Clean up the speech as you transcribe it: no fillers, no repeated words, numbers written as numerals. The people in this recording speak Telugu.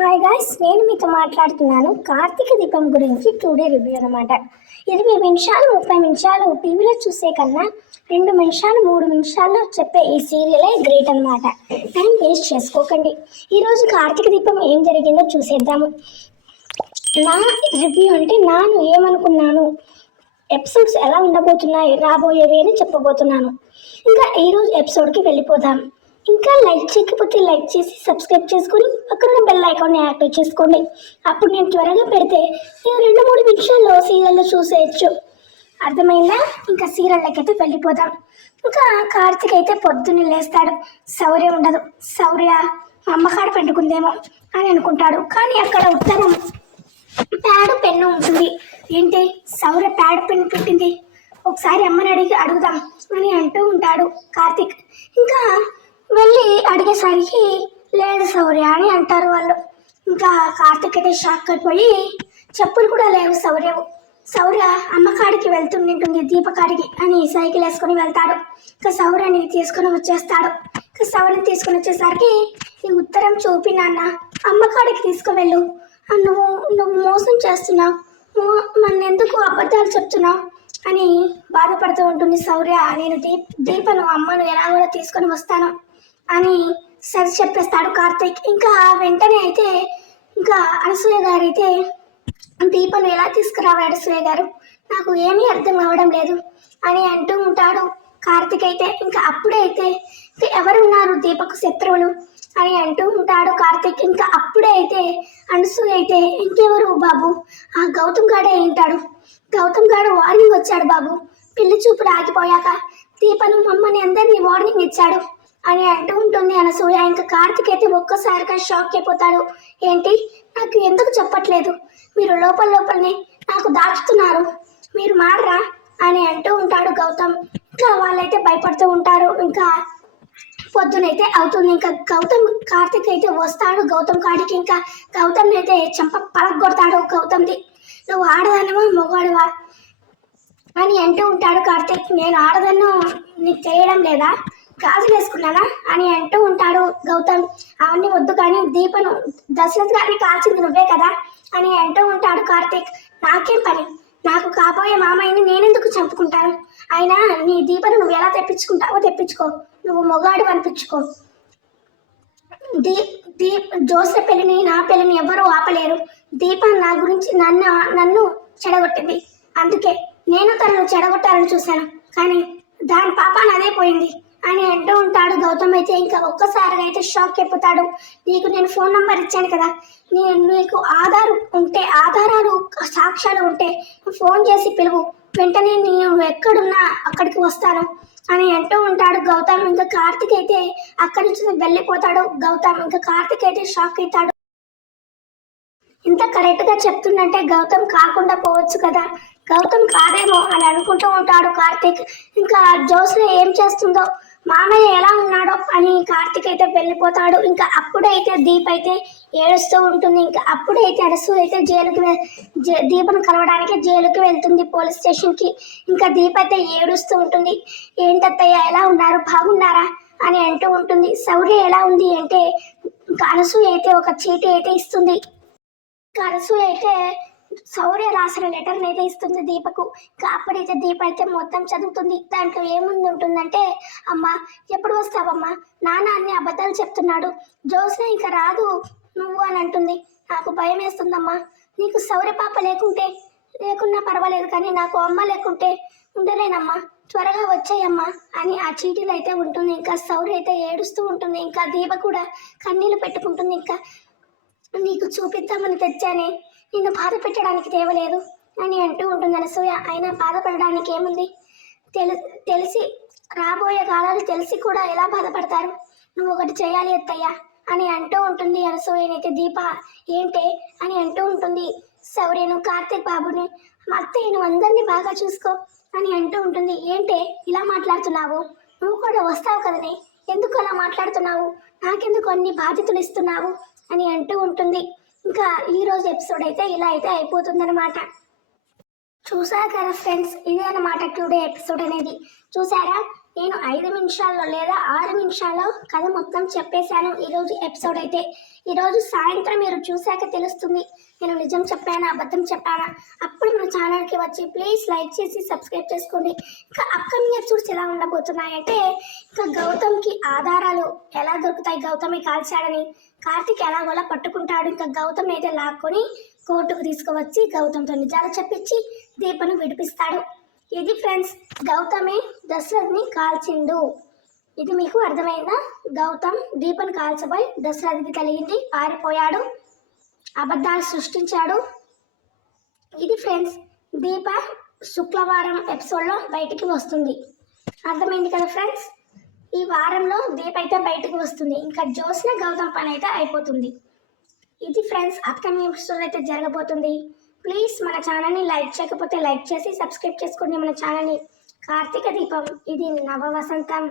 హాయ్ గాయ్స్, నేను మీతో మాట్లాడుతున్నాను కార్తీక దీపం గురించి టుడే రివ్యూ అనమాట. 20 నిమిషాలు 30 నిమిషాలు టీవీలో చూసే కన్నా 2 నిమిషాలు 3 నిమిషాల్లో చెప్పే ఈ సీరియలే గ్రేట్ అనమాట. టైం వేస్ట్ చేసుకోకండి. ఈరోజు కార్తీక దీపం ఏం జరిగిందో చూసేద్దాము. నా రివ్యూ అంటే నేను ఏమనుకున్నాను, ఎపిసోడ్స్ ఎలా ఉండబోతున్నాయి రాబోయేవి అని చెప్పబోతున్నాను. ఇంకా ఈరోజు ఎపిసోడ్కి వెళ్ళిపోదాం. ఇంకా లైక్ చేయకపోతే లైక్ చేసి సబ్స్క్రైబ్ చేసుకొని పక్కన బెల్ ఐకాన్ని యాక్టివ్ చేసుకోండి. అప్పుడు నేను త్వరగా పెడితే నేను 2-3 నిమిషాల్లో సీరియల్లో చూసేయచ్చు. అర్థమైందా? ఇంకా సీరియల్లోకి అయితే వెళ్ళిపోదాం. ఇంకా కార్తీక్ అయితే పొద్దున్నే లేస్తాడు. శౌర్య ఉండదు. శౌర్య అమ్మకాడ పెట్టుకుందేమో అని అనుకుంటాడు. కానీ అక్కడ ఉత్తరం ప్యాడ్ పెన్ను ఉంటుంది. ఏంటి శౌర్య ప్యాడ్ పెన్ను పెట్టింది, ఒకసారి అమ్మని అడుగుదాం అని అంటూ ఉంటాడు కార్తీక్. ఇంకా వెళ్ళి అడిగేసరికి లేదు శౌర్య అని అంటారు వాళ్ళు. ఇంకా కార్తీక్ అయితే షాక్ అయిపోయి చెప్పులు కూడా లేవు శౌర్య అమ్మకాడికి వెళ్తుంటుంది దీపకాడికి అని సైకిల్ వేసుకొని వెళ్తాడు. ఇంకా శౌర్యని తీసుకొని వచ్చేస్తాడు. ఇంకా శౌర్యని తీసుకొని వచ్చేసరికి ఈ ఉత్తరం చూపి నాన్న అమ్మకాడికి తీసుకువెళ్ళు, నువ్వు మోసం చేస్తున్నావు, నన్ను ఎందుకు అబద్ధాలు చెప్తున్నావు అని బాధపడుతూ ఉంటుంది శౌర్య. నేను దీపను అమ్మను ఎలా కూడా తీసుకొని వస్తాను అని సరి చెప్పేస్తాడు కార్తీక్. ఇంకా వెంటనే అయితే ఇంకా అనసూయ గారు అయితే దీపను ఎలా తీసుకురావాలి అనసూయ గారు, నాకు ఏమీ అర్థం కావడం లేదు అని అంటూ ఉంటాడు కార్తీక్ అయితే. ఇంకా అప్పుడే అయితే ఎవరున్నారు దీపకు శత్రువులు అని అంటూ ఉంటాడు కార్తీక్. ఇంకా అప్పుడే అయితే అనసూయ అయితే ఇంకెవరు బాబు, ఆ గౌతమ్ గాడే ఉంటాడు, గౌతమ్ గాడు వార్నింగ్ వచ్చాడు బాబు, పెళ్లి చూపులు ఆగిపోయాక దీపను మమ్మల్ని అందరినీ వార్నింగ్ ఇచ్చాడు అని అంటూ ఉంటుంది అనసూయ. ఇంకా కార్తీక్ అయితే ఒక్కసారిగా షాక్ అయిపోతాడు. ఏంటి నాకు ఎందుకు చెప్పట్లేదు, మీరు లోపలనే నాకు దాచుతున్నారు, మీరు మారరా అని అంటూ ఉంటాడు గౌతమ్. ఇంకా వాళ్ళైతే భయపడుతూ ఉంటారు. ఇంకా పొద్దునైతే అవుతుంది. ఇంకా కార్తీక్ అయితే వస్తాడు గౌతమ్ కాడికి. ఇంకా గౌతమ్ అయితే చెంప పలగొడతాడు గౌతమ్ది. నువ్వు ఆడదానివా మొగాడివా అని అంటూ ఉంటాడు కార్తీక్. నేను ఆడదాన్ని నీకు తెలియడం లేదా, గాజులు వేసుకున్నానా అని అంటూ ఉంటాడు గౌతమ్. అవన్నీ వద్దు కానీ దీపను దశరథ్ గారిని కాల్చింది నువ్వే కదా అని అంటూ ఉంటాడు కార్తీక్. నాకేం పని, నాకు కాబోయే మామయ్యని నేనెందుకు చంపుకుంటాను, అయినా నీ దీపను నువ్వు ఎలా తెప్పించుకుంటావో తెప్పించుకో, నువ్వు మొగాడు అనిపించుకో. జోస్ల పెళ్ళిని నా పెళ్ళిని ఎవ్వరూ ఆపలేరు. దీప నా గురించి నన్ను చెడగొట్టింది, అందుకే నేను తనను చెడగొట్టాలని చూశాను, కానీ దాని పాపాన అదే పోయింది అని అంటూ ఉంటాడు గౌతమ్. అయితే ఇంకా ఒక్కసారిగా అయితే షాక్ అయిపోతాడు. నీకు నేను ఫోన్ నంబర్ ఇచ్చాను కదా, నీకు ఆధారాలు సాక్ష్యాలు ఉంటే ఫోన్ చేసి పిలువు, వెంటనే నేను ఎక్కడున్నా అక్కడికి వస్తాను అని అంటూ ఉంటాడు గౌతమ్. ఇంకా కార్తీక్ అయితే అక్కడి నుంచి వెళ్ళిపోతాడు గౌతమ్. ఇంకా కార్తీక్ అయితే షాక్ అవుతాడు. ఇంత కరెక్ట్గా చెప్తుందంటే గౌతమ్ కాకుండా పోవచ్చు కదా, గౌతమ్ కాదేమో అని అనుకుంటూ ఉంటాడు కార్తీక్. ఇంకా జ్యోత్స్న ఏం చేస్తుందో, మామయ్య ఎలా ఉన్నాడో అని కార్తీక్ అయితే వెళ్ళిపోతాడు. ఇంకా అప్పుడైతే దీప్ అయితే ఏడుస్తూ ఉంటుంది. ఇంకా అప్పుడైతే అనసూయ అయితే దీపను కలవడానికి జైలుకి వెళ్తుంది, పోలీస్ స్టేషన్కి. ఇంకా దీప్ అయితే ఏడుస్తూ ఉంటుంది. ఏంటత్తయ్య ఎలా ఉన్నారు, బాగున్నారా అని అంటూ ఉంటుంది. శౌర్య ఎలా ఉంది అంటే ఇంకా అనసూయ అయితే ఒక చీటీ అయితే ఇస్తుంది. అనసూయ అయితే శౌర్య రాసిన లెటర్ని అయితే ఇస్తుంది దీపకు. అప్పుడైతే దీప అయితే మొత్తం చదువుతుంది. దాంట్లో ఏముంది ఉంటుందంటే, అమ్మ ఎప్పుడు వస్తావమ్మా, నాన్న అన్ని అబద్ధాలు చెప్తున్నాడు, జ్యోత్స్న ఇంకా రాదు నువ్వు అని అంటుంది. నాకు భయం వేస్తుందమ్మా, నీకు శౌర్య పాప లేకున్నా పర్వాలేదు, కానీ నాకు అమ్మ లేకుంటే ఉండలేనమ్మా, త్వరగా వచ్చాయమ్మా అని ఆ చీటీలు అయితే ఉంటుంది. ఇంకా శౌర్య అయితే ఏడుస్తూ ఉంటుంది. ఇంకా దీప కూడా కన్నీళ్ళు పెట్టుకుంటుంది. ఇంకా నీకు చూపిద్దామని తెచ్చానే, నిన్ను బాధ పెట్టడానికి తేవలేదు అని అంటూ ఉంటుంది అనసూయ. అయినా బాధపడడానికి ఏముంది, తెలిసి రాబోయే కాలాలు తెలిసి కూడా ఎలా బాధపడతారు, నువ్వు ఒకటి చేయాలి అత్తయ్య అని అంటూ ఉంటుంది అనసూయనైతే. దీప ఏంటే అని అంటూ ఉంటుంది శౌర్యను, కార్తీక్ బాబుని, మా అత్తయ్యను అందరినీ బాగా చూసుకో అని అంటూ ఉంటుంది. ఏంటే ఇలా మాట్లాడుతున్నావు, నువ్వు కూడా వస్తావు కదనే, ఎందుకు అలా మాట్లాడుతున్నావు, నాకెందుకు అన్ని బాధ్యతలు ఇస్తున్నావు అని అంటూ ఉంటుంది. ఇంకా ఈరోజు ఎపిసోడ్ అయితే ఇలా అయితే అయిపోతుందన్నమాట. చూసారు కదా ఫ్రెండ్స్, ఇదే అన్నమాట టుడే ఎపిసోడ్ అనేది. చూసారా నేను 5 నిమిషాల్లో లేదా 6 నిమిషాల్లో కథ మొత్తం చెప్పేశాను ఈరోజు ఎపిసోడ్ అయితే. ఈరోజు సాయంత్రం మీరు చూశాక తెలుస్తుంది నేను నిజం చెప్పానా అబద్ధం చెప్పానా. అప్పుడు మన ఛానల్కి వచ్చి ప్లీజ్ లైక్ చేసి సబ్స్క్రైబ్ చేసుకోండి. ఇంకా అప్కమింగ్ ఎపిసోడ్స్ ఎలా ఉండబోతున్నాయంటే, ఇంకా గౌతమ్కి ఆధారాలు ఎలా దొరుకుతాయి, గౌతమి కాల్చాడని కార్తిక్ ఎలాగోలా పట్టుకుంటాడు. ఇంకా గౌతమ్ అయితే లాక్కొని కోర్టుకు తీసుకువచ్చి గౌతమ్తో నిజాలు చెప్పించి దీపను విడిపిస్తాడు. ఇది ఫ్రెండ్స్, గౌతమే దశరథ్ని కాల్చిండు. ఇది మీకు అర్థమైందా? గౌతమ్ దీపను కాల్చబోయి దశరథ్కి కలిగింది, పారిపోయాడు, అబద్ధాలు సృష్టించాడు. ఇది ఫ్రెండ్స్, దీప శుక్రవారం ఎపిసోడ్లో బయటికి వస్తుంది. అర్థమైంది కదా ఫ్రెండ్స్? ఈ వారంలో దీప అయితే బయటకు వస్తుంది. ఇంకా జ్యోత్స్న గౌతమ్ పని అయితే అయిపోతుంది. ఇది ఫ్రెండ్స్, అప్కమింగ్ ఎపిసోడ్ అయితే జరగబోతుంది. ప్లీజ్ మన ఛానల్ని లైక్ చేయకపోతే లైక్ చేసి సబ్స్క్రైబ్ చేసుకోండి మన ఛానల్ని. కార్తీక దీపం ఇది నవ వసంతం.